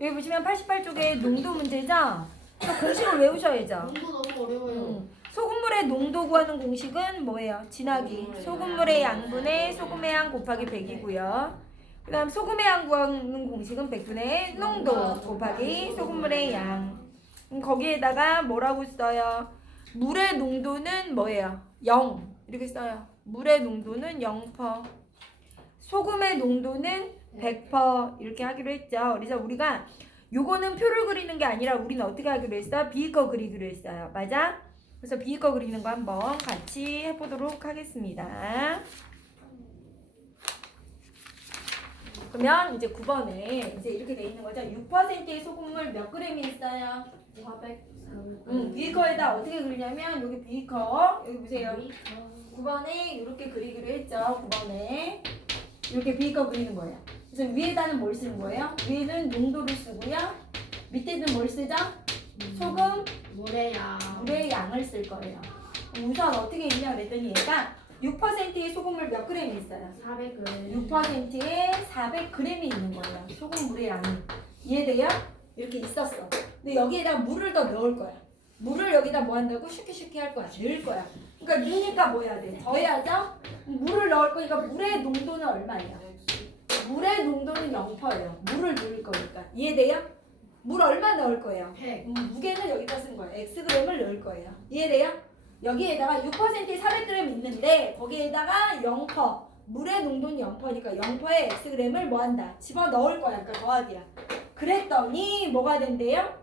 여기 보시면 88쪽에 농도 문제죠? 또 공식을 외우셔야죠. 농도 너무 어려워요. 소금물의 농도 구하는 공식은 뭐예요? 진하기. 소금물의 양분의 소금의 양 곱하기 100이고요. 그 다음 소금의 양 구하는 공식은 100분의 농도 곱하기 소금물의 양. 거기에다가 뭐라고 써요? 물의 농도는 뭐예요? 0 이렇게 써요. 물의 농도는 0%. 소금의 농도는 100% 이렇게 하기로 했죠. 그래서 우리가 요거는 표를 그리는 게 아니라 우리는 어떻게 하기로 했어? 비거 그리기로 했어요. 맞아? 그래서 비거 그리는 거 한번 같이 해보도록 하겠습니다. 그러면 이제 9번에 이제 이렇게 돼 있는 거죠. 6%의 소금물 몇 그램이 있어요? 403. 비거에다 어떻게 그리냐면 여기 비거 여기 보세요. 9번에 이렇게 그리기로 했죠. 9번에 이렇게 비거 그리는 거예요. 그래서 위에다는 뭘 쓰는 거예요? 위에는 농도를 쓰고요. 밑에는 뭘 쓰죠? 소금, 물의 양. 물의 양을 쓸 거예요. 우선 어떻게 있냐 그랬더니 얘가 6%의 소금물 몇 그램이 있어요? 400g. 6%에 400g이 있는 거예요. 소금 물의 양이. 이해돼요? 이렇게 있었어. 근데 여기에다 물을 더 넣을 거야. 물을 여기다 뭐 한다고? 슈키슈키 할 거야. 넣을 거야. 그러니까 넣으니까 뭐 해야 돼? 더해야죠? 물을 넣을 거니까 물의 농도는 얼마예요? 물의 농도는 0%예요. 물을 넣을 거니까. 이해돼요? 물 얼마 넣을 거예요? 100. 무게는 여기다 쓴 거예요. Xg을 넣을 거예요. 이해돼요? 여기에다가 6%의 400g 있는데 거기에다가 0% 물의 농도는 0%니까 0%의 Xg을 뭐 한다? 집어 넣을 거야. 그러니까 더하기야. 그랬더니 뭐가 된대요?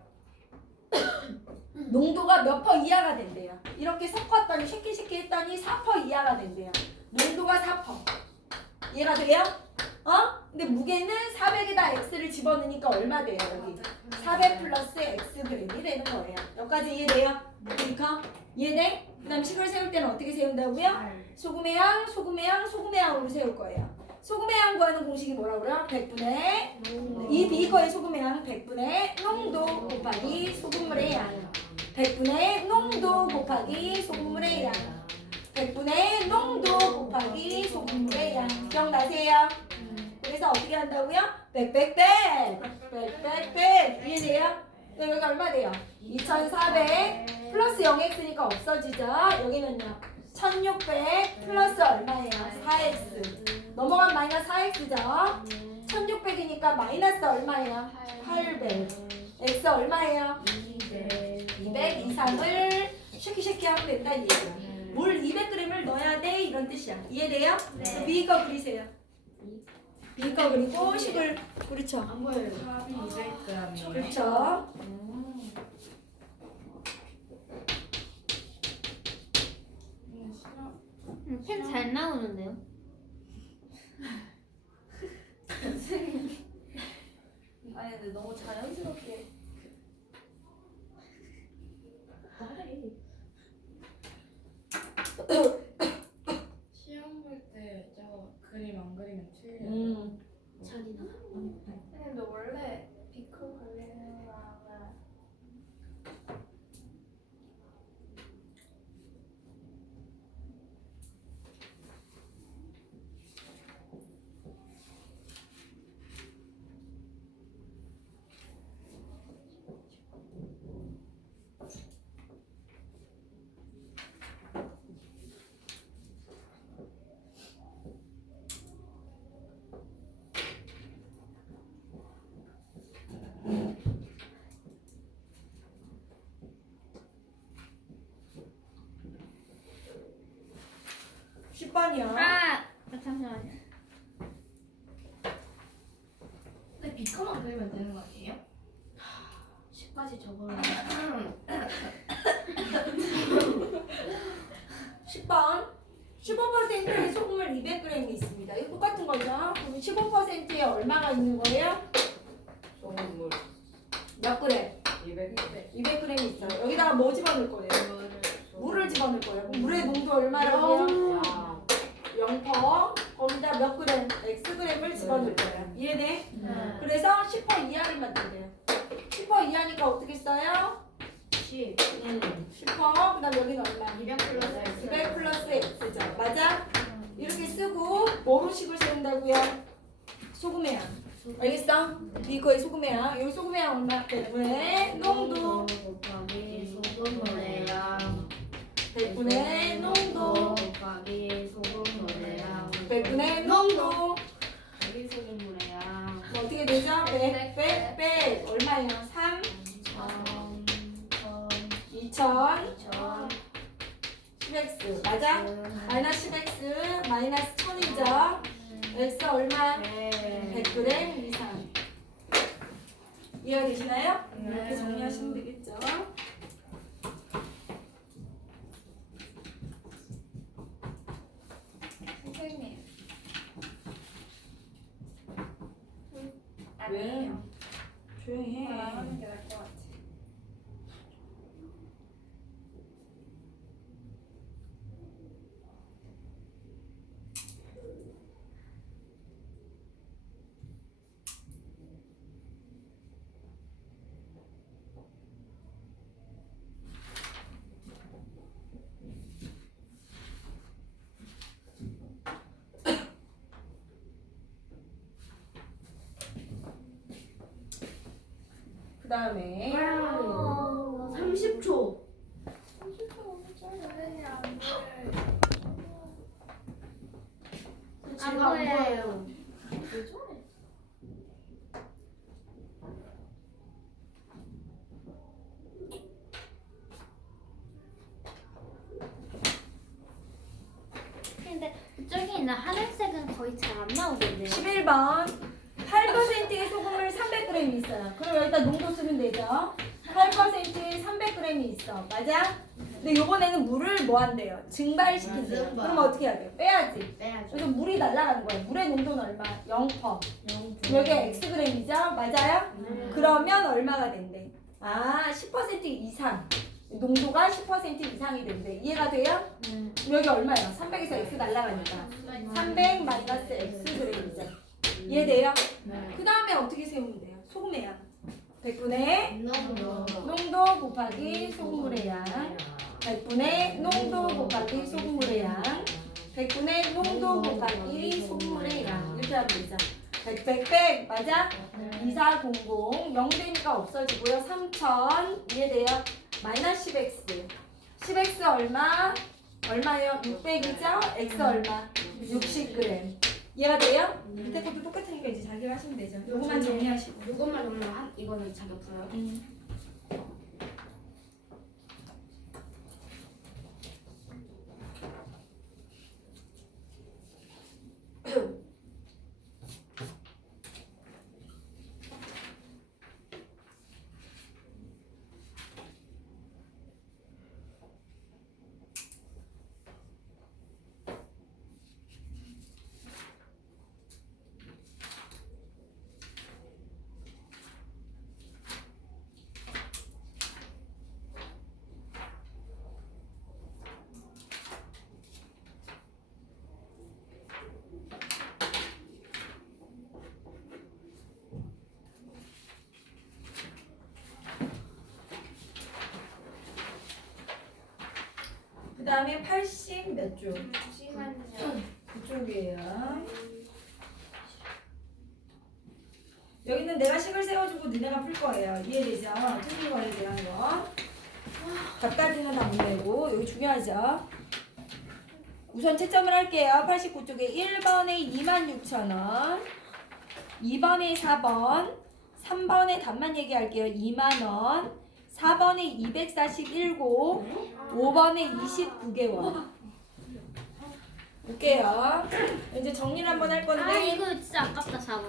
농도가 몇 퍼 이하가 된대요. 이렇게 섞었더니 쉐키쉐키 했더니 4% 이하가 된대요. 농도가 4%. 이해가 돼요? 근데 무게는 400에다 X를 집어넣으니까 얼마 돼요? 여기 400 플러스 Xg이 되는 거예요. 여기까지 이해돼요? 그러니까 이해돼? 그 다음 식을 세울 때는 어떻게 세운다고요? 소금의 양, 소금의 양, 소금의 양으로 세울 거예요. 소금의 양 구하는 공식이 뭐라고 그래요? 100분의 이 비거의 소금의 양 100분의 농도 곱하기 소금물의 양 100분의 농도 곱하기 소금물의 양 100분의 농도 곱하기 소금물의 양 기억나세요? 그래서 어떻게 한다고요? 빽빽빽 이해돼요? 그럼 여기 얼마 돼요? 2400 플러스 0x니까 없어지죠? 여기는요 1600 플러스 얼마예요? 4x 넘어간 마이너스 4x죠? 1600이니까 마이너스 얼마예요? 800 x 얼마예요? 200 이상을 쉐키쉐키 하면 된다 이 얘기야. 물 200g을 넣어야 돼 이런 뜻이야. 이해돼요? 네. B거 그리세요. B거 그리고 식을 그렇죠. 안 보여요. 탑이 200g이에요. 그렇죠. 펜 잘 나오는데요? 아니 근데 너무 자연스럽게 시험 볼 때 저 그림 안 그리면 틀려요. 잔이나. 근데 원래 비커 걸리는 거는 (10번이요) 잠시만요. 근데 비커만 그리면 되는 거 아니에요? 10까지 적어요. 10번 15%의 소금물 200g이 있습니다. 이거 똑같은 거죠? 그럼 15%에 얼마가 있는 거예요? 소금물 몇 그램? 200g. 200g이 있어요. 여기다가 뭐 집어넣을 거예요? 물을 집어넣을 거예요. 그럼 물의 농도 얼마라고요? 0%. 거기다 몇 그램? Xg을 집어넣을 거예요. 이해돼? 그래서 10% 이하를 만들게요. 10% 이하니까 어떻게 써요? 10. 10%. 그 다음 여기는 얼마? 200 플러스 200 플러스 X죠. 맞아? 이렇게 쓰고 뭐로 식을 세운다고요? 소금의 양. 알겠어? 이거의 소금이랑 여기 소금이랑 얼마? 100분의 농도 곱하기 소금 노래랑 100분의 농도 곱하기 소금 노래랑 100분의 농도 곱하기 소금 노래랑 뭐 어떻게 되죠? 100 얼마예요? 3 2000 10x 맞아? 마이너스 10x 마이너스 1000이죠? x 얼마? 100g 이상 이해가 되시나요? 이렇게 정리하시면 되겠죠? 선생님. 왜? 아니에요. 조용히 해. 말하는 게 나을 것 같아. 그 다음에 30초. 선생님 안 돼. 지금 안 보여요. 근데 저기 있는 하늘색은 거의 잘 안 나오던데요. 11번 8%의 소금을 300g 있어요. 그럼 여기다 농도 쓰면 되죠. 8%의 300g이 있어. 맞아? 근데 요번에는 물을 뭐 한대요? 증발시킨대요. 증발. 그럼 어떻게 해야 돼요? 빼야지. 빼야죠. 그래서 물이 날아가는 거예요. 물의 농도는 얼마? 0%. 여기 xg이죠? 맞아요? 그러면 얼마가 된대? 아, 10% 이상. 농도가 10% 이상이 된대. 이해가 돼요? 여기 얼마예요? 300에서 x 날아가니까. 300 마이너스 xg이죠. 이해돼요? 그 다음에 어떻게 세우면 돼요? 소금의 양. 100분의 농도 곱하기 소금물의 양. 100분의 농도 곱하기 소금물의 양. 100분의 농도 곱하기 소금물의 양. 이렇게 하면 되죠. 100 맞아? 2400 0 되니까 없어지고요. 3000 이해돼요? 마이너스 10x 10x 얼마? 얼마예요? 600이죠? x 얼마? 60g 이해가 돼요? 밑에 것도 똑같으니까 이제 자기가 하시면 되죠. 요거만 정리하시고 이것만 정리하면 이거는 자격 없어요. 그 다음에 80 몇 쪽? 시간이요. 그쪽이에요. 여기는 내가 식을 세워주고 너네가 풀 거예요. 이해되죠? 틀린 거에 대한 거. 답까지는 다 문제고 여기 중요하죠? 우선 채점을 할게요. 89쪽에 1번에 26,000원 2번에 4번 3번에 답만 얘기할게요. 2만원 4번에 241고 5번에 29개월 볼게요. 이제 정리를 한번 할 아 건데 이거 진짜 아깝다 4번.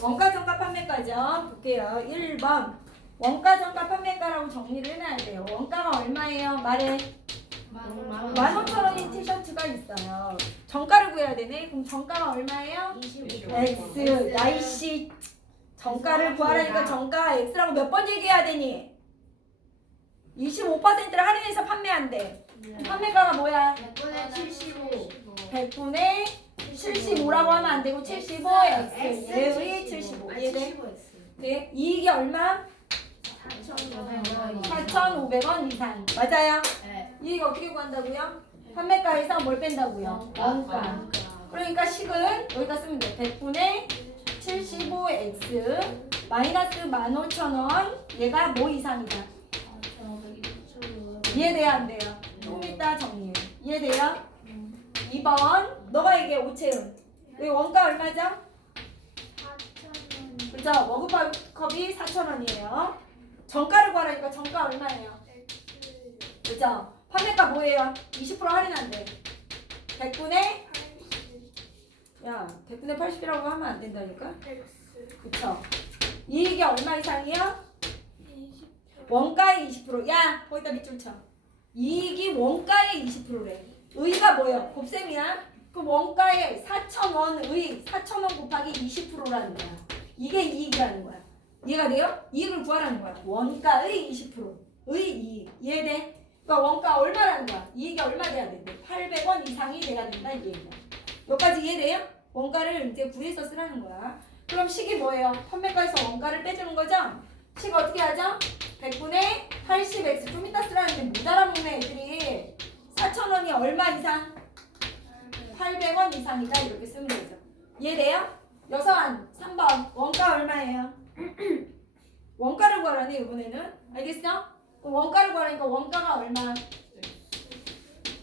원가 정가 판매가죠. 볼게요. 1번 원가 정가 판매가라고 정리를 해놔야 돼요. 원가가 얼마예요? 말해. 15,000원인 티셔츠가 있어요. 정가를 구해야 되네. 그럼 정가가 얼마예요? X. 야이씨. 정가를 구하라니까 정가 X라고 몇 번 얘기해야 되니? 25%를 할인해서 판매한대. 판매가가 뭐야? 100분의 75. 100분의 75라고 하면 안 되고 75X. 얘의 75. 이해돼? 네. 이익이 얼마? 4,500원 이상. 맞아요? 네. 이익 어떻게 구한다고요? 판매가에서 뭘 뺀다고요? 원가. 그러니까 식은 여기다 쓰면 돼. 100분의 75x 마이너스 15,000원. 얘가 뭐 이상이다. 이해돼야 안 돼요? 조금 이따 정리해. 이해돼요? 2번. 너가 얘기해, 오채은. 여기 원가 얼마죠? 4,000원. 그죠? 머그컵이 4,000원이에요. 정가를 구하라니까 정가 얼마예요? X. 그죠? 판매가 뭐예요? 20% 할인한대. 100분의 80. 야, 100분의 80이라고 하면 안 된다니까? X. 그쵸? 이익이 얼마 이상이요? 20. 원가의 20%. 야, 거기다 밑줄 쳐. 이익이 원가의 20%래. 의가 뭐예요? 곱셈이야? 그 원가의 4,000원의 4,000원 곱하기 20%라는 거야. 이게 이익이라는 거야. 이해가 돼요? 이익을 구하라는 거야. 원가의 20%의 이익. 이해돼? 그러니까 원가 얼마라는 거야? 이익이 얼마 돼야 된대? 800원 이상이 돼야 된다 이 얘기야. 여기까지 이해돼요? 원가를 이제 구해서 쓰라는 거야. 그럼 식이 뭐예요? 판매가에서 원가를 빼주는 거죠? 식 어떻게 하죠? 100분의 80x. 좀 이따 쓰라는데 못 알아먹네 애들이. 4,000원이 얼마 이상? 800원 이상이다 이렇게 쓰면 되죠. 이해돼요? 여서한 3번 원가 얼마예요? 원가를 구하라네 이번에는. 알겠어? 그럼 원가를 구하라니까 원가가 얼마?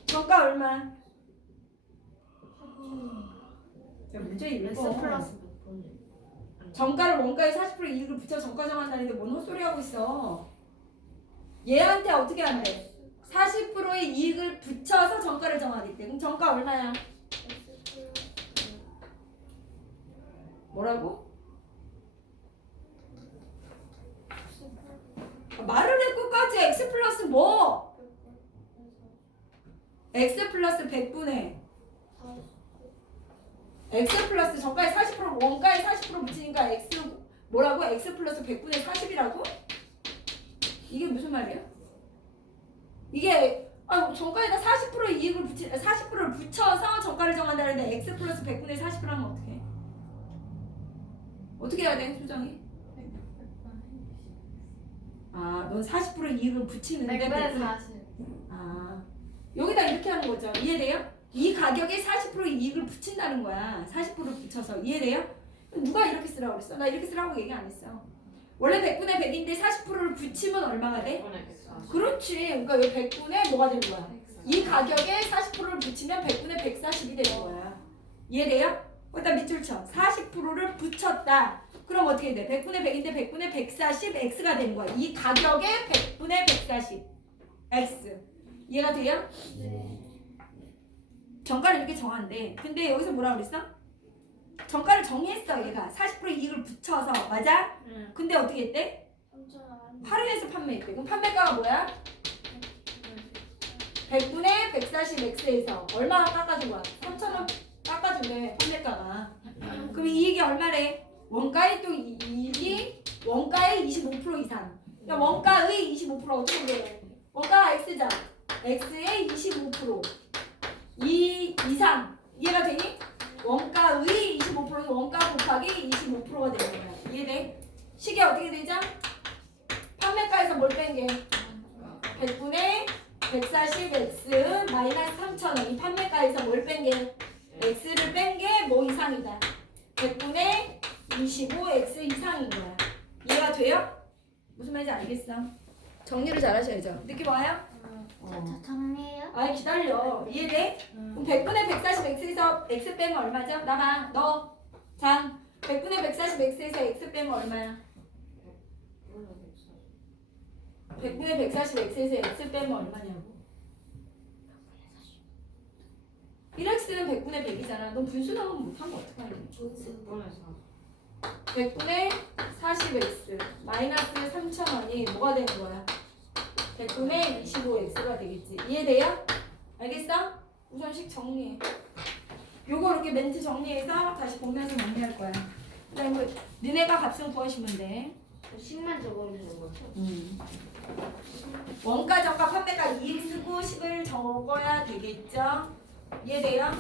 정가 얼마? 야, 문제 읽어. S 플러스 몇 번이에요? 정가를 원가에 40% 이익을 붙여 정가 정한다는데 뭔 헛소리 하고 있어. 얘한테 어떻게 한대? 40%의 이익을 붙여서 정가를 정하겠대. 그럼 정가 얼마야? 뭐라고? 말을 해 끝까지. x 플러스 뭐? x 플러스 100분의 x 플러스 정가에 40% 원가에 40% 붙이니까 x 뭐라고? x 플러스 100분의 40이라고? 이게 무슨 말이야? 이게 정가에다 40%의 이익을 40%를 붙여서 정가를 정한다는데 x 플러스 100분의 40을 하면 어떡해? 어떻게 해야 돼, 수정이? 아, 넌 40% 이익을 붙이는데 100분의 40. 아, 여기다 이렇게 하는 거죠. 이해돼요? 이 가격에 40% 이익을 붙인다는 거야. 40% 붙여서. 이해돼요? 누가 이렇게 쓰라고 그랬어? 나 이렇게 쓰라고 얘기 안 했어. 원래 100분의 100인데 40%를 붙이면 얼마가 돼? 그렇지. 그러니까 여기 100분의 뭐가 되는 거야? 이 가격에 40%를 붙이면 100분의 140이 되는 거야. 이해돼요? 일단 밑줄 쳐. 40%를 붙였다. 그럼 어떻게 돼? 100분의 100인데 100분의 140 x가 되는 거야. 이 가격에 100분의 140 x. 이해가 돼요? 네. 정가를 이렇게 정한대. 근데 여기서 뭐라고 그랬어? 정가를 정의했어 얘가. 40% 이익을 붙여서. 맞아? 응. 근데 어떻게 했대? 3,000원. 할인해서 판매했대. 그럼 판매가가 뭐야? 100분의 140x에서 얼마 깎아준 거야? 3,000원 깎아준대 판매가가. 그럼 이익이 얼마래? 원가의 또 이익이 원가의 25% 이상. 그러니까 원가의 25% 어떻게 돼? 원가가 x죠. x의 25% 이 이상. 이해가 되니? 원가의 25%는 원가 곱하기 25%가 되는 거야. 이해돼? 식이 어떻게 되죠? 판매가에서 뭘 뺀 게? 100분의 140x 마이너스 3,000원. 이 판매가에서 뭘 뺀 게? x를 뺀 게 뭐 이상이다. 100분의 25x 이상인 거야. 이해가 돼요? 무슨 말인지 알겠어? 정리를 잘 하셔야죠. 느낌 와요? 저 정리해요? 아이 기다려. 이해돼? 그럼 100분의 140x에서 x 빼면 얼마죠? 나봐. 너. 장. 100분의 140x에서 x 빼면 얼마야? 100분의 140x에서 x 빼면 얼마냐고. 1x는 100분의 100이잖아. 넌 분수 나오면 못하면 어떡하니? 100분의 40x 마이너스 3,000원이 뭐가 되는 거야? 100분의 25x가 되겠지. 이해돼요? 알겠어? 우선식 정리해. 요거 이렇게 멘트 정리해서 다시 보면서 정리할 거야. 그다음에 니네가 값은 구하시면 돼. 식만 적으면 되는 거죠? 원가 정가 판매가 이익 쓰고 식을 적어야 되겠죠? 이해돼요?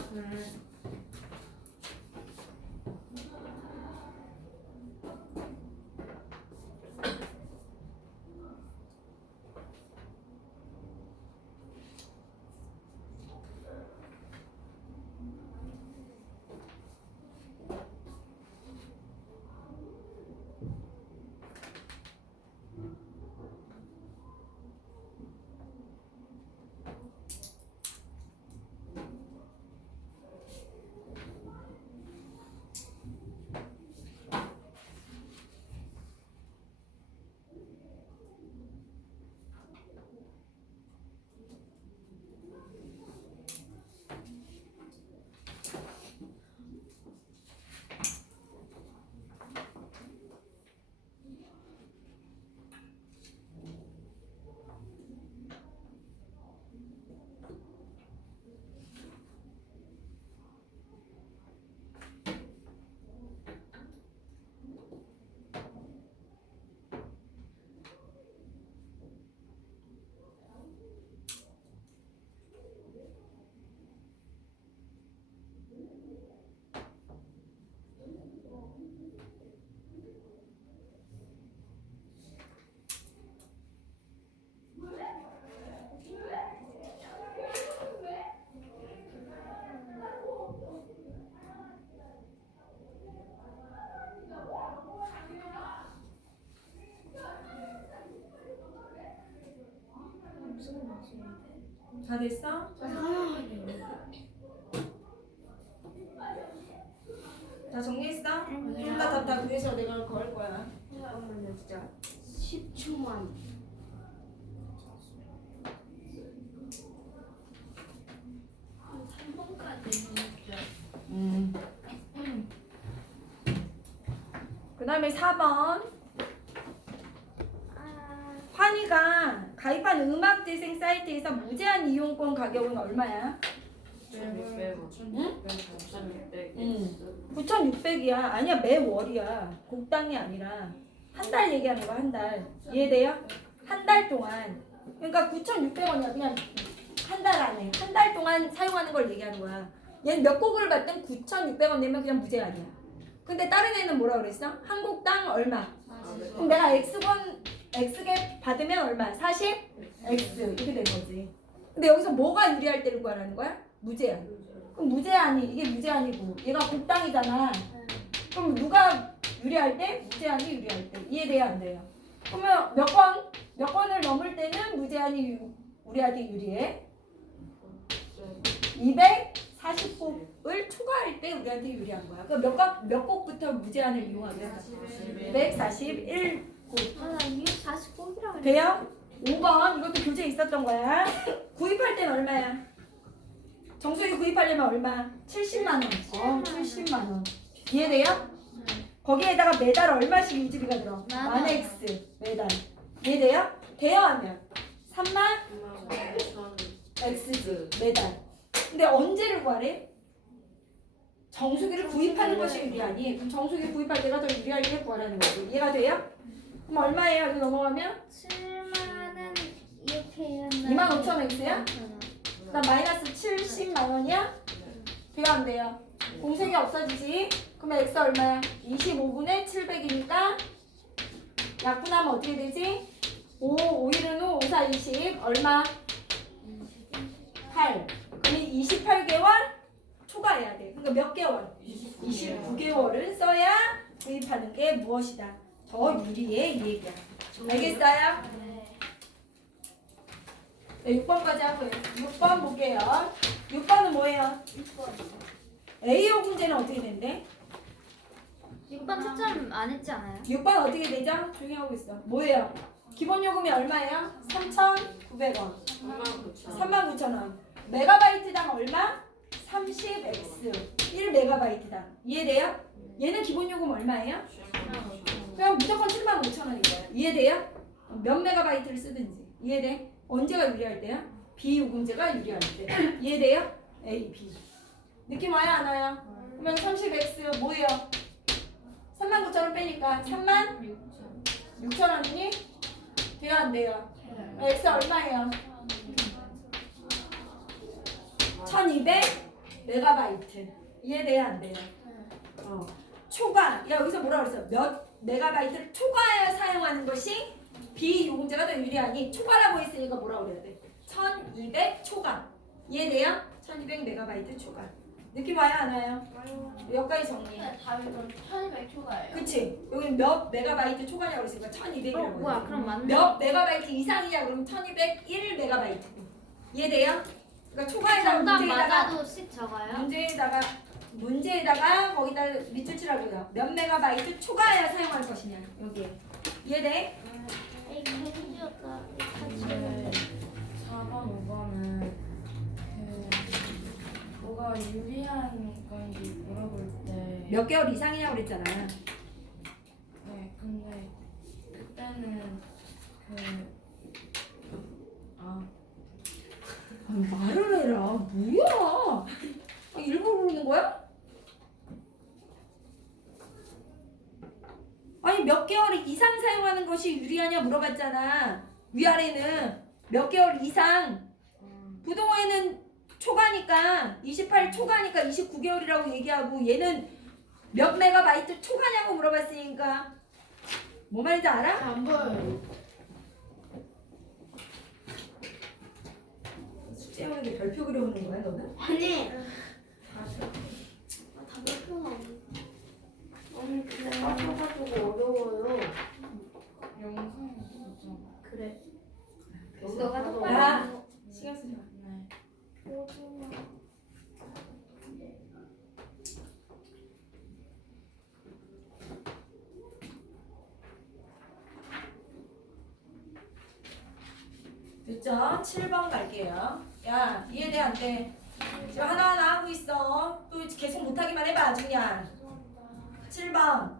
다 됐어? 다 정리했어? 다 그래서 내가 걸 거야. 잠깐만요 진짜 10초만. 한 3번까지 진짜. 그 다음에 4번. 환희가 가입한 음악재생 사이트에서 무제한 이용권 가격은 얼마야? 9,600이야. 아니야, 매월이야. 곡당이 아니라 한 달 얘기하는 거야, 한 달. 이해돼요? 한 달 동안. 그러니까 9,600원이야. 그냥 한 달 안에. 한 달 동안 사용하는 걸 얘기하는 거야. 얘는 몇 곡을 받든 9,600원 내면 그냥 무제한이야. 근데 다른 애는 뭐라 그랬어? 한 곡당 얼마? 그럼 내가 X개 받으면 얼마? 40? X 이렇게 된 거지. 근데 여기서 뭐가 유리할 때를 구하라는 거야? 무제한. 그럼 무제한이 이게 무제한이고 얘가 곡당이잖아. 그럼 누가 유리할 때? 무제한이 유리할 때. 이해돼요 안 돼요? 그러면 몇 건을 넘을 때는 무제한이 우리한테 유리해? 240곡을 초과할 때 우리한테 유리한 거야. 그러니까 몇 곡부터 무제한을 이용하게? 141곡. 나 240곡이라고 그래. 돼요? 5번 이것도 교재에 있었던 거야. 구입할 때는 얼마야? 정수기 구입하려면 얼마? 70만 원. 70만 원. 이해돼요? 거기에다가 매달 얼마씩 유지비가 들어? 만 X 매달. 이해돼요? 돼요 하면 3만 X지 매달. 근데 언제를 구하래? 정수기를 구입하는 것이 유리하니 그럼 정수기 구입할 때가 더 유리할 때 구하라는 거지. 이해가 돼요? 그럼 얼마예요? 이거 넘어가면? 7만은 이렇게 해야 25,000원 X야? 그다음 마이너스 70만 원이야? 돼요 안 돼요? 공색이 없어지지? 그러면 X 얼마야? 25분의 700이니까 약분하면 어떻게 되지? 5일은 후 5, 4, 20 얼마? 8 그럼 28개월 초과해야 돼. 그러니까 몇 개월? 29개월을 써야 구입하는 게 무엇이다? 더 유리해 이 얘기야. 알겠어요? 네, 6번까지 하고요. 6번 볼게요. 6번은 뭐예요? A호 문제는 어떻게 된대? 6번 채점 안 했지 않아요? 6번 어떻게 되죠? 조용히 하고 있어. 뭐예요? 기본 요금이 얼마예요? 3,900원. 39,000원. 메가바이트당 얼마? 30x. 1메가바이트당. 이해돼요? 얘는 기본 요금 얼마예요? 그냥 무조건 75,000원인 거예요. 이해돼요? 몇 메가바이트를 쓰든지. 이해돼? 언제가 유리할 때야? 비요금제가 유리할 때. 이해돼요? A, B. 느낌 와요? 안 와요? 그러면 30x 뭐예요? 39,000원 빼니까 36,000원이니? 돼요? 안 돼요? X 얼마예요? 1200 메가바이트. 이해돼요? 안 돼요? 초과. 여기서 뭐라 그랬어? 몇 메가바이트를 초과하여 사용하는 것이 비요금제가 더 유리하니 초과라고 했으니까 뭐라 그래야 돼? 1200 초과. 이해돼요? 1200 메가바이트 초과. 느낌 와요? 안 와요? 여기까지 정리해. 답이 그럼 1200초가예요. 그치? 여기 몇 메가바이트 초과냐고 그랬으니까 1200이라고 뭐야 그럼 맞네. 몇 메가바이트 이상이냐 그러면 1201 메가바이트. 이해돼요? 그러니까 초과에다가 정답 문제에다가 맞아도 씩 적어요? 문제에다가 거기다 밑줄 치라고요. 몇 메가바이트 초과해야 사용할 것이냐. 여기에. 이해돼? 에이 개인지였다. 근데 4번, 5번은 뭐가 유리한 건지 물어볼 때 몇 개월 이상이냐고 그랬잖아. 네, 근데 그때는 말을 해라. 뭐야? 일부러 그러는 거야? 아니 몇 개월 이상 사용하는 것이 유리하냐 물어봤잖아. 위아래는 몇 개월 이상. 부동호회는 초과니까 28 초과니까 29개월이라고 얘기하고 얘는 몇 메가바이트 초과냐고 물어봤으니까 뭐 말인지 알아? 안 보여요. 숙제하는 게 별표 그려오는 거야 너는? 아니. 다 별표가 아니 근데 써가지고 어려워요. 영상이 있었잖아. 그래. 너가 너가 똑바로 신경 쓰지 마. 네. 됐죠? 7번 갈게요. 야, 이해돼 안 돼? 지금 하나하나 하고 있어. 또 계속 못하기만 해봐 아주 그냥. 7번.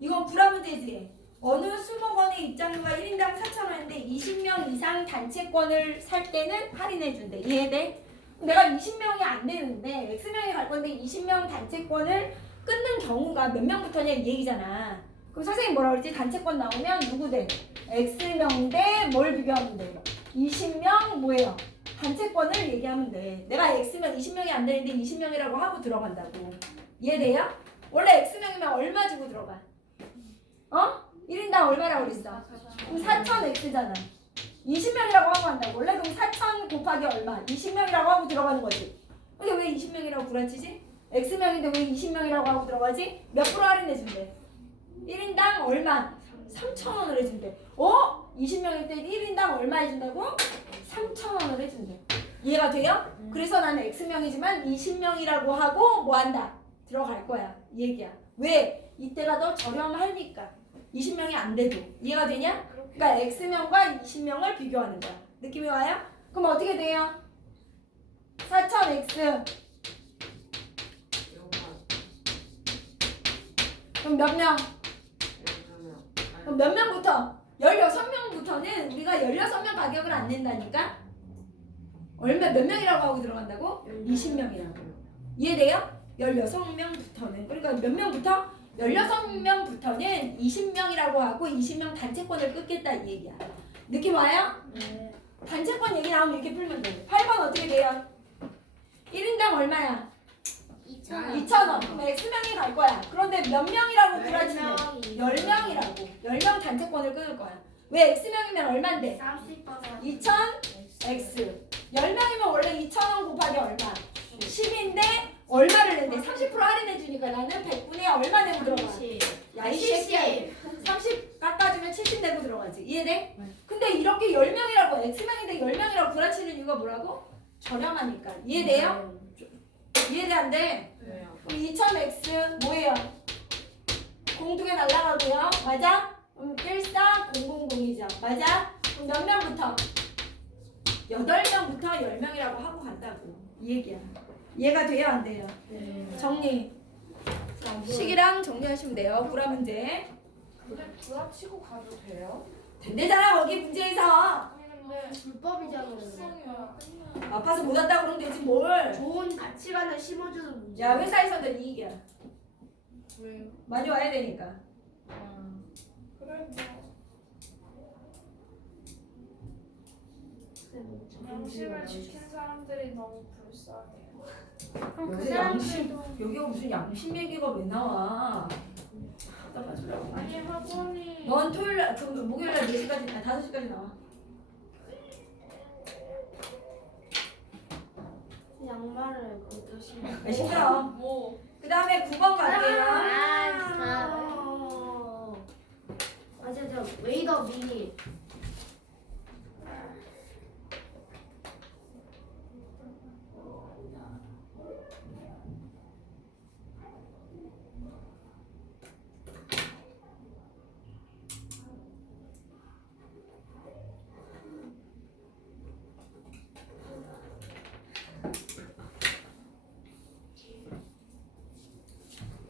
이건 불화 문제지. 어느 수목원의 입장료가 1인당 4,000원인데 20명 이상 단체권을 살 때는 할인해준대. 이해돼? 내가 20명이 안 되는데 X명이 갈 건데 20명 단체권을 끊는 경우가 몇 명부터냐 이 얘기잖아. 그럼 선생님 뭐라 그랬지? 단체권 나오면 누구 돼? X명 대 뭘 비교하면 돼? 20명 뭐예요? 단체권을 얘기하면 돼. 내가 X명 20명이 안 되는데 20명이라고 하고 들어간다고. 이해돼요? 원래 X명이면 얼마 주고 들어가? 어? 1인당 얼마라고 그랬어? 그럼 4,000X잖아. 20명이라고 하고 한다고. 원래 그럼 4,000 곱하기 얼마? 20명이라고 하고 들어가는 거지. 근데 왜 20명이라고 구라치지? X명인데 왜 20명이라고 하고 들어가지? 몇 프로 할인해준대? 1인당 얼마? 3,000원을 해준대. 20명일 때 1인당 얼마 해준다고? 3,000원을 해준대. 이해가 돼요? 그래서 나는 X명이지만 20명이라고 하고 뭐 한다? 들어갈 거야. 이 얘기야. 왜? 이때가 더 저렴하니까. 20명이 안 돼도. 이해가 되냐? 그러니까 X명과 20명을 비교하는 거야. 느낌이 와요? 그럼 어떻게 돼요? 4,000X. 그럼 몇 명? 그럼 몇 명부터? 16명부터는 우리가 16명 가격을 안 낸다니까? 몇 명이라고 하고 들어간다고? 20명이라고. 이해돼요? 16명부터는. 그러니까 몇 명부터? 16명부터는 20명이라고 하고 20명 단체권을 끊겠다 이 얘기야. 느낌 와요? 네. 단체권 얘기 나오면 이렇게 풀면 돼. 8번 어떻게 돼요? 1인당 얼마야? 2,000원. 그럼 X명이 갈 거야. 그런데 몇 명이라고 구라치네? 10명이라고. 10명 단체권을 끊을 거야. 왜 X명이면 얼만데? 30%. 2,000X. 10명이면 원래 2,000원 곱하기 얼마? 10인데 얼마를 낸대? 30% 할인해주니까 나는 100분에 얼마 내고 들어가? 야, 이 새끼야. 30 깎아주면 70 내고 들어가지. 이해돼? 근데 이렇게 10명이라고 X명인데 10명이라고 구라치는 이유가 뭐라고? 저렴하니까. 이해돼요? 이해돼 안 돼? 그럼 2000X 뭐예요? 공두개 날라가고요. 맞아? 14000이죠. 맞아? 그럼 몇 명부터? 8명부터 10명이라고 하고 간다고. 이 얘기야. 이해가 돼요? 안 돼요? 네. 정리. 식이랑 정리하시면 돼요. 불화 문제. 근데 부합치고 가도 돼요? 된대잖아 거기 문제에서. 아니 근데 불법이잖아요. 특성이야. 아파서 못 왔다고 그러면 되지 뭘. 좋은 가치관을 심어주는 문제. 야 회사에서는 이익이야. 왜요? 많이 와야 되니까. 그래 뭐 양심을 지킨 사람들이 너무 불쌍해요. 그럼 그 요새 양심 사람들도 여기가 무슨 양심 얘기가 왜 나와? 답답하더라고. 아니 학원이 넌 토요일 그 목요일 날 4시까지 5시까지 나와. 양말을 거기다 신고. 아, 시끄러. 뭐 그다음에 9번 갈게요. 아 진짜 웨이더 미니.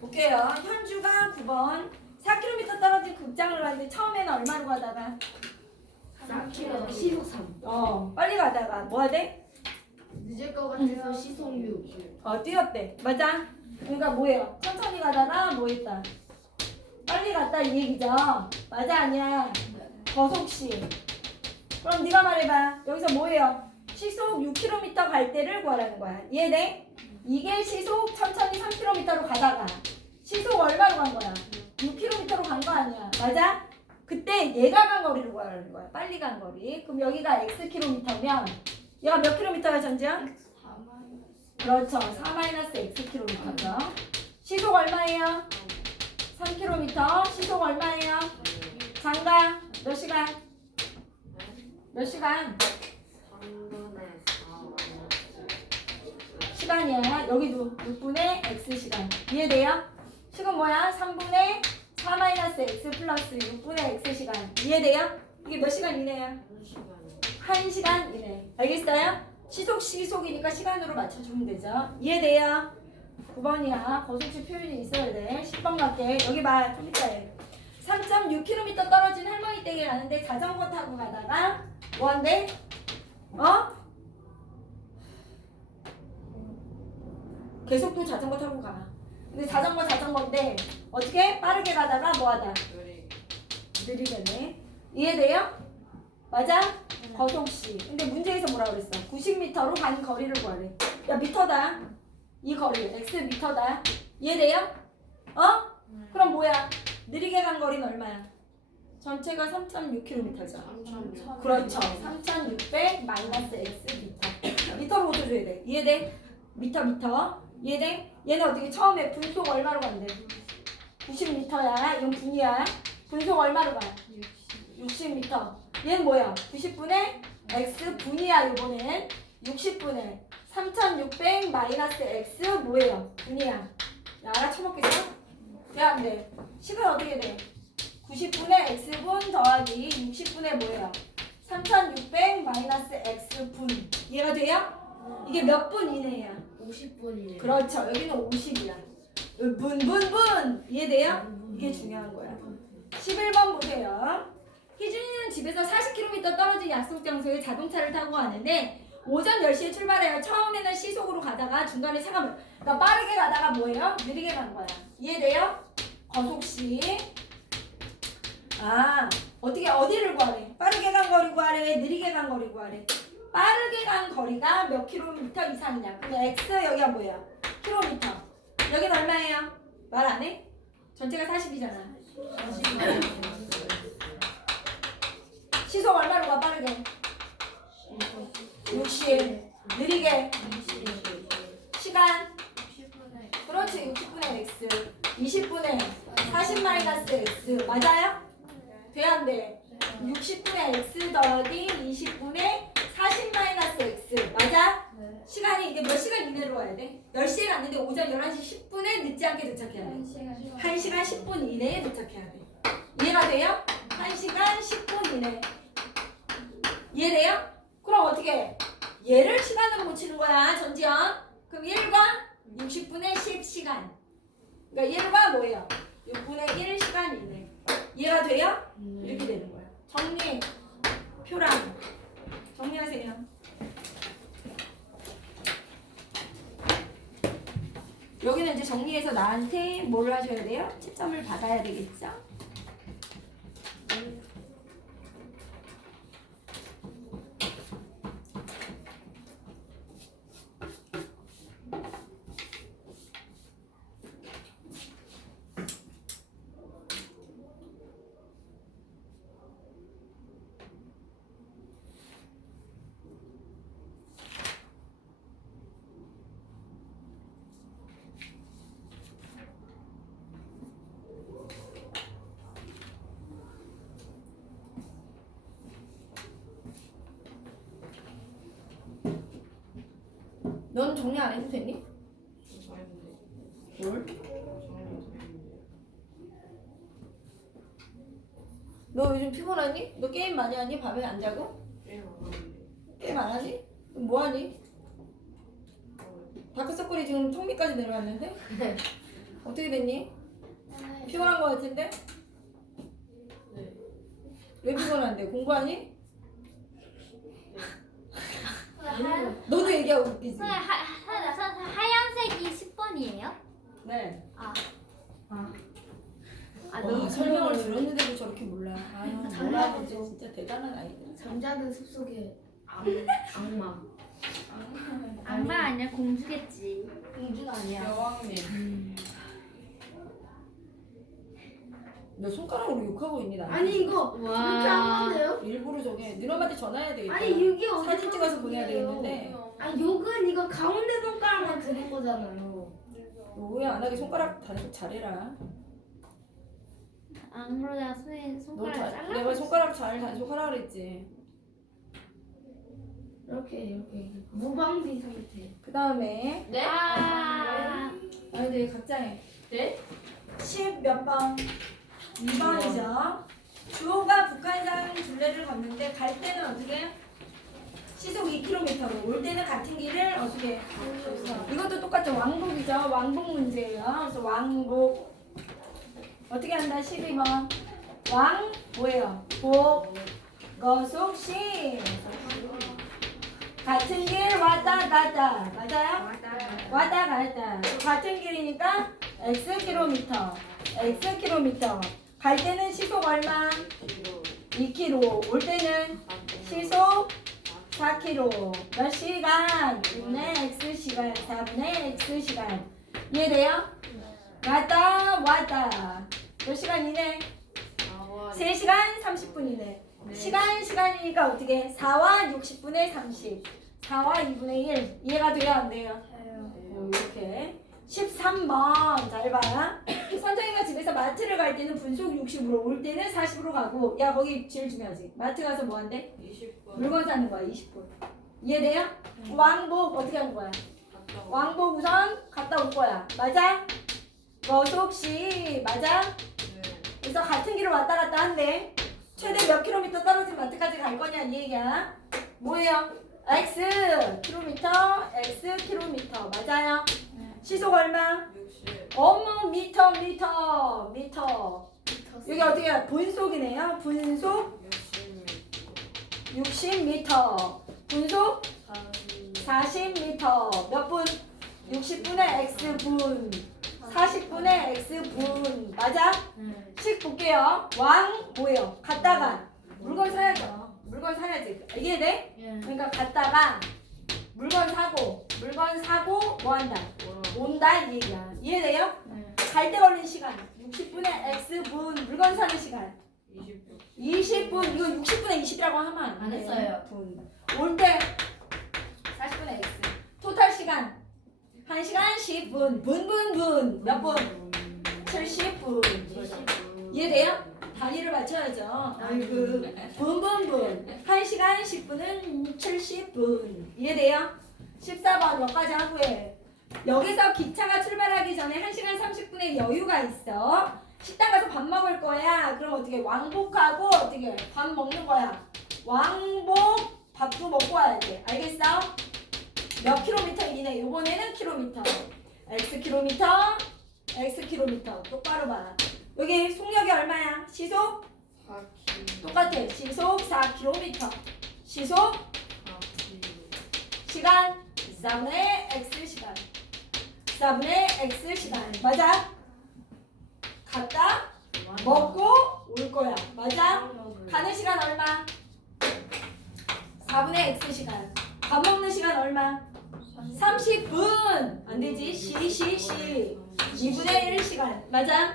볼게요. 현주가 9번 4km 떨어진 극장을 갔는데 처음에는 얼마로 가다가 4kg 시속 3. 빨리 가다가 뭐 하대? 늦을 것 같아서 시속 6. 뛰었대. 맞아? 그러니까 뭐예요? 천천히 가다가 뭐 했다? 빨리 갔다 이 얘기죠. 맞아 아니야? 거속시. 그럼 네가 말해봐. 여기서 뭐예요? 시속 6km 갈 때를 구하라는 거야. 이해돼? 이게 시속 천천히 3km로 가다가 시속 얼마로 간 거야? 6km로 간 거 아니야. 맞아? 그때 얘가 간 거리를 구하라는 거야. 빨리 간 거리. 그럼 여기가 xkm면 얘가 몇 킬로미터야 전지야? 4마이너스. 그렇죠. 4-xkm죠. 시속 얼마예요? 3km. 시속 얼마예요? 장가 몇 시간? 몇 시간? 시간이야. 여기도 6분의 x시간. 이해돼요? 식은 뭐야? 3분의 4-x 플러스 6분의 x시간. 이해돼요? 이게 몇 시간 이내야? 1시간 이내. 알겠어요? 시속이니까 시간으로 맞춰주면 되죠. 이해돼요? 9번이야. 거속시 표현이 있어야 돼. 10번 갈게. 여기 봐. 좀 이따 해. 3.6km 떨어진 할머니 댁에 가는데 자전거 타고 가다가 뭐한대? 계속 또 자전거 타고 가. 근데 자전거인데 어떻게? 빠르게 가다가 뭐하다? 느리게네. 이해돼요? 맞아? 거속시. 근데 문제에서 뭐라 그랬어? 90m로 가는 거리를 구하래. 야 미터다. 이 거리 x 미터다. 이해돼요? 그럼 뭐야? 느리게 간 거리는 얼마야? 전체가 3.6km죠. 그렇죠. 3,600 마이너스 x 미터. 미터로 고쳐줘야 돼. 이해돼? 미터. 이해돼? 얘는 어떻게 처음에 분속 얼마로 간대? 90m야. 이건 분이야. 분속 얼마로 가? 60m. 얘는 뭐야? 90분의 x 분이야. 요거는 60분의 3,600 마이너스 x 뭐예요? 분이야. 야, 알아쳐먹겠어? 왜 안 돼? 식은 어떻게 돼? 90분의 x분 더하기 60분의 뭐예요? 3,600 마이너스 x분. 이해가 돼요? 이게 몇 분 이내야? 50분이네. 그렇죠. 여기는 50이야. 분. 이해돼요? 이게 중요한 거야. 11번 보세요. 희준이는 집에서 40km 떨어진 약속 장소에 자동차를 타고 가는데 오전 10시에 출발해요. 처음에는 시속으로 가다가 중간에 차가 그러니까 빠르게 가다가 뭐예요? 느리게 간 거야. 이해돼요? 거속시. 어떻게 어디를 구하래? 빠르게 간 거리 구하래? 느리게 간 거리 구하래? 빠르게 간 거리가 몇 킬로미터 이상이냐? 그럼 x 여기가 뭐야? 킬로미터. 여기는 얼마예요? 말 안 해? 전체가 40이잖아. 시속 얼마로 가 빠르게? 60. 느리게. 시간. 60분에 그렇지. 60분의 x. 20분의 40 마이너스 x. 맞아요? 돼 안 돼? 60분의 x 더하기 20분의 40 마이너스 x. 맞아? 네. 시간이 이게 몇 시간 이내로 와야 돼? 10시에 갔는데 오전 11시 10분에 늦지 않게 도착해야 돼. 1시간 10분 이내에 도착해야 돼. 이해가 돼요? 1시간 10분 이내. 이해돼요? 그럼 어떻게 해? 얘를 시간으로 고치는 거야, 전지현. 그럼 1과 60분의 10시간. 그러니까 1과 뭐예요? 6분의 1시간 이내. 이해가 돼요? 이렇게 되는 거야. 정리. 표랑. 정리하세요. 여기는 이제 정리해서 나한테 뭘 하셔야 돼요? 채점을 받아야 되겠죠? 넌 정리 안 해도 되니? 뭘? 너 요즘 피곤하니? 너 게임 많이 하니? 밤에 안 자고? 게임 안 하니? 그럼 뭐 하니? 다크서클이 지금 턱 밑까지 내려왔는데? 어떻게 됐니? 피곤한 거 같은데? 왜 피곤한데? 공부하니? 너도 얘기하고 웃기지? 하얀색이 10번이에요? 네. 너무 설명을 들었는데도 저렇게 몰라. 뭐라 그러지? 진짜 대단한 아이들. 잠자는 숲속의 악마. 악마 아니야 공주겠지. 공주는 아니야. 여왕님. 너 손가락으로 욕하고 있니 나한테? 아니 이거 이렇게 한 건데요? 일부러 저게 너네한테 전화해야 되겠다. 아니 여기 어디 사진 찍어서 보내야 되겠는데 아니 욕은 이거 가운데 손가락만 드는 거잖아요. 너 오해 안 하게 손가락 단속 잘해라. 안 그러다 손가락 잘라. 내가 손가락 잘 단속하라 그랬지. 이렇게 무방비 상태. 그 다음에 네? 아이들 각자 해. 네? 10 몇 번? 2번이죠. 주호가 북한산 둘레를 걷는데 갈 때는 어떻게 해요? 시속 2km로 올 때는 같은 길을 어떻게 해? 이것도 똑같죠. 왕복이죠. 왕복 문제예요. 그래서 왕복 어떻게 한다? 12번 왕 뭐예요? 복 거속시 같은 길 왔다 갔다 맞아요? 왔다 갔다 같은 길이니까 x 킬로미터 갈 때는 시속 얼마? 2km 올 때는 시속 4km 몇 시간? 2분의 x시간 4분의 x시간 이해돼요? 갔다 왔다 몇 시간이네? 3시간 30분이네 시간이니까 어떻게 4와 60분의 30 4와 2분의 1 이해가 돼요 안 돼요? 이렇게 13번 잘 봐라 선생님과 집에서 마트를 갈 때는 분속 60으로 올 때는 40으로 가고 야 거기 제일 중요하지 마트 가서 뭐 한대? 20분 물건 사는 거야 20분 이해돼요? 왕복 어떻게 하는 거야? 갔다 오. 왕복 우선 갔다 올 거야 맞아? 거속시 맞아? 네. 그래서 같은 길을 왔다 갔다 한대 최대 몇 킬로미터 떨어진 마트까지 갈 거냐 이 얘기야 뭐예요? x 킬로미터 맞아요? 시속 얼마? 60 어머 미터 여기 어떻게 해요? 분속이네요 분속 60m 분속 40m 몇 분? 60분의 x분 40분의 x분 맞아? 식 볼게요 왕 뭐예요? 갔다가 물건 사야죠 물건 사야지 이해돼? 그러니까 갔다가 물건 사고 뭐 한다? 온다 이 얘기야 이해돼요? 갈 때 걸린 시간 60분의 x분 물건 사는 시간 20분 이거 60분의 20이라고 하면 안 했어요. 올 때 40분의 x 토탈 시간 1시간 10분 몇 분? 70분 이해돼요? 단위를 맞춰야죠 아이고 분 1시간 10분은 70분 이해돼요? 14번 여기까지 하고 해 여기서 기차가 출발하기 전에 1시간 30분의 여유가 있어 식당 가서 밥 먹을 거야 그럼 어떻게 왕복하고 어떻게 밥 먹는 거야 왕복 밥도 먹고 와야 돼 알겠어? 몇 킬로미터 이내 요번에는 킬로미터 x 킬로미터 똑바로 봐 여기 속력이 얼마야? 시속? 4km 똑같아 시속 4km 시속 시간 4분의 x시간 4분의 x시간 맞아? 갔다 먹고 올 거야 맞아? 가는 시간 얼마? 4분의 x시간 밥 먹는 시간 얼마? 30분 안 되지 시 2분의 1시간 맞아?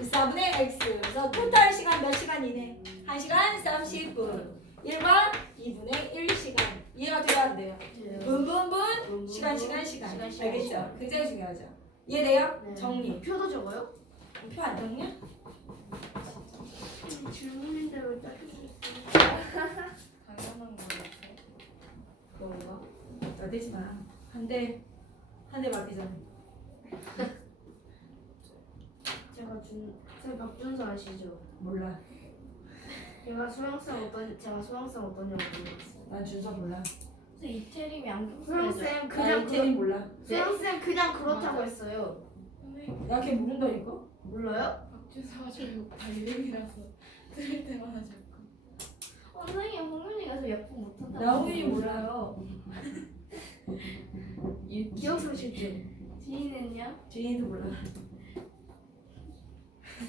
4분의 x 그래서 토탈 시간 몇 시간이네? 1시간 30분 1과 2분의 1시간 이해가 돼야 안 돼요? 분 시간 알겠죠? 굉장히 중요하죠 이해돼요? 네. 정리 표도 적어요? 표 안 적냐? 질문인데 왜 짧게 당연한 거였어 그런가? 나대지 마. 한 대 맞기 전에. 제가 박준서 아시죠? 몰라. 제가 소영쌤 어떠냐고 물어봤어요. 난 준서 몰라. 이태림이 안경 나 소영쌤 그냥 이태리 몰라. 소영쌤 그냥 그렇다고 했어요. 선생님 나 걔 모른다니까? 몰라요? 박주사가 자꾸 발림이라서 들을 때마다 자꾸 선생님 홍윤이가 저 예쁜 못한다고. 나 홍윤이 몰라요. 기억하시죠? 지인은요? 제인도 몰라.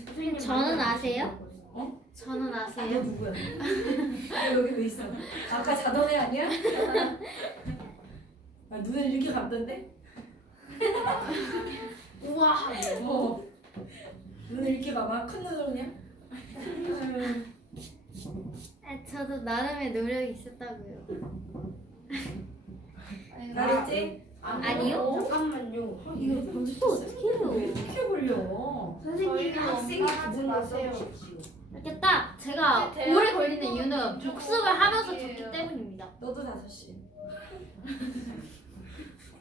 선생님 저는 아세요? 어? 저는 너 아세요? 누구야? 너 여기 왜 있어? 아까 자던 애 아니야? 아, 눈을 이렇게 감던데? 우와. 어. 눈을 이렇게 감아? 큰 눈으로 그냥? 아유. 저도 나름의 노력이 있었다고요. 잘했지? 아니요? 잠깐만요. 이거 또 어떻게 해요? 왜 이렇게 걸려? 선생님 학생이 하지 마세요. 이렇게 딱 제가 대학 오래 걸리는 이유는 무조건 복습을 하면서 이에요. 듣기 때문입니다. 너도 5시.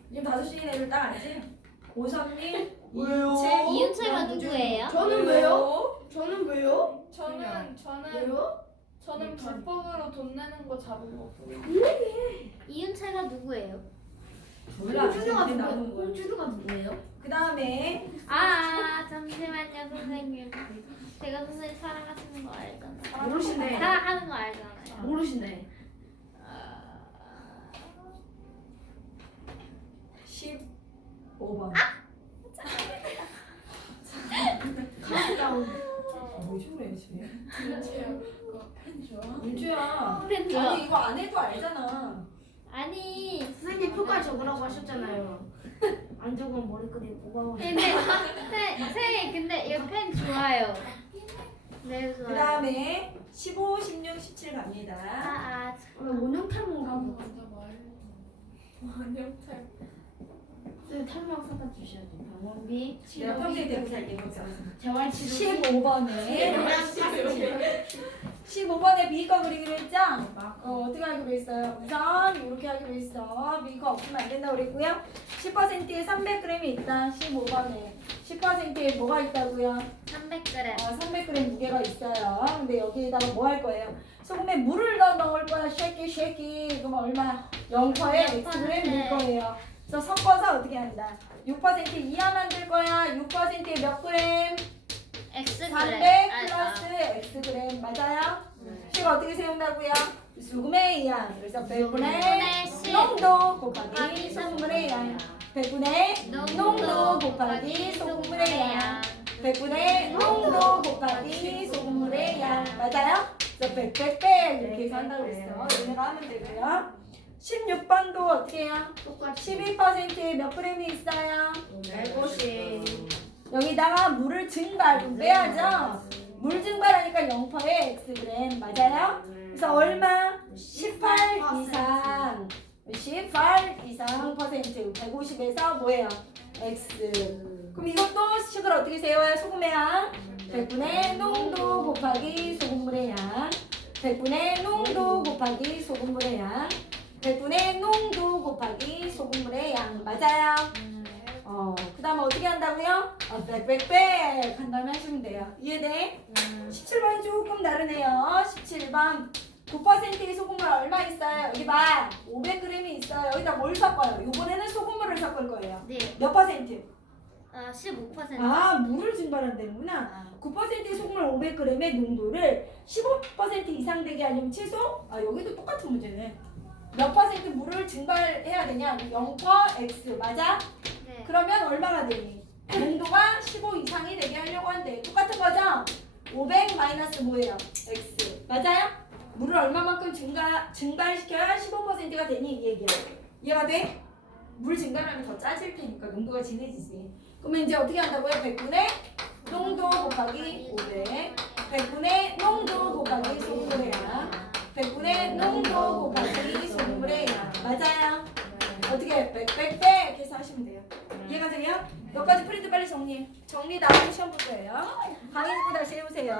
지금 5시인 애들 딱 알지? 오선민, 이윤채. 이윤채가 누구예요? 저는 왜요? 저는 왜요? 저는 왜요? 저는 불법으로 돈 내는 거 잡은 거. 이윤채가 누구예요? 몰라. 홍준우가 근데 나오는 누구예요? 거야. 홍준우가 누구예요? 그 다음에 잠시만요 선생님. 제가 선생님 사랑하시는 거 알잖아요. 모르시네. 사랑하는 거 알잖아요. 모르시네. 15번. 카운트다운. 왜 저래 지금? 윤채야 그거 펜 줘. 윤주야. 펜 줘. 아니 이거 안 해도 알잖아. 아니 선생님 표까지 적으라고 하셨잖아요. 안 적으면 머리끈이 고마워. 근데 선생님 근데 이거 펜 좋아요. 네 그 좋아요. 다음에 15, 16, 17 갑니다. 원형 탈모인가 나도 봐. 먼저 말해. 원영철. 선생님 탈모 상담 주셔야 돼요. 병원비, 내가 평소에 대고 살게. 재활치료. 15번에 15번에 비거 그리기로 했죠? 어떻게 하기로 했어요? 우선 이렇게 하기로 했어. 비거 없으면 안 된다고 그랬고요. 10%에 300g이 있다. 15번에 10%에 뭐가 있다고요? 300g. 300g 무게가 있어요. 근데 여기에다가 뭐 할 거예요? 소금에 물을 더 넣을 거야. 쉐키. 그럼 얼마? 0%에 xg 넣을 거예요. 그래서 섞어서 어떻게 한다? 6% 이하 만들 거야. 6%에 몇 그램? Xg. 300 플러스 xg 맞아요? 식을 어떻게 세운다고요? 소금의 양. 그래서 100분의 10 농도 곱하기 소금물의 양. 100분의 농도 곱하기 소금물의 양. 100분의 농도 곱하기 소금물의 양. 맞아요? 그래서 100 이렇게 해서 한다고 그랬어. 얘네가 하면 되고요. 16번도 어떻게 해요? 똑같이. 12%에 몇 그램이 있어요? 150. 여기다가 물을 증발 빼야죠. 물 증발하니까 0%에 xg 맞아요? 그래서 얼마? 18 이상 18 이상 퍼센트 150에서 뭐예요? x. 그럼 이것도 식을 어떻게 세워요? 소금의 양 100분의 농도 곱하기 소금물의 양 100분의 농도 곱하기 소금물의 양 100분의 농도 곱하기 소금물의 양 맞아요? 그 다음에 어떻게 한다고요? 빽 한 다음에 하시면 돼요. 이해돼? 17번이 조금 다르네요. 17번 9%의 소금물 얼마 있어요? 여기 봐 500g이 있어요. 여기다 뭘 섞어요? 이번에는 소금물을 섞을 거예요. 네. 몇 퍼센트? 15%. 물을 증발한다는구나. 9%의 소금물 500g의 농도를 15% 이상 되게 하려면 최소 여기도 똑같은 문제네. 몇 퍼센트 물을 증발해야 되냐? 0% x 맞아? 네. 그러면 얼마가 되니? 농도가 15 이상이 되게 하려고 한대. 똑같은 거죠? 500 마이너스 뭐예요? x. 맞아요? 물을 얼마만큼 증발시켜야 15%가 되니 이 얘기야. 이해가 돼? 물 증발하면 더 짜질 테니까 농도가 진해지지. 그러면 이제 어떻게 한다고요? 100분의 농도 곱하기 500. 100분의 농도 곱하기 소금물의 양. 100분의 농도 곱하기 소금물의 양. 맞아요? 어떻게 빽 해서 하시면 돼요. 이해가 돼요? 몇 가지 프린트 빨리 정리해. 정리 나오면 시험 볼 거예요. 강의 듣고 다시 해보세요.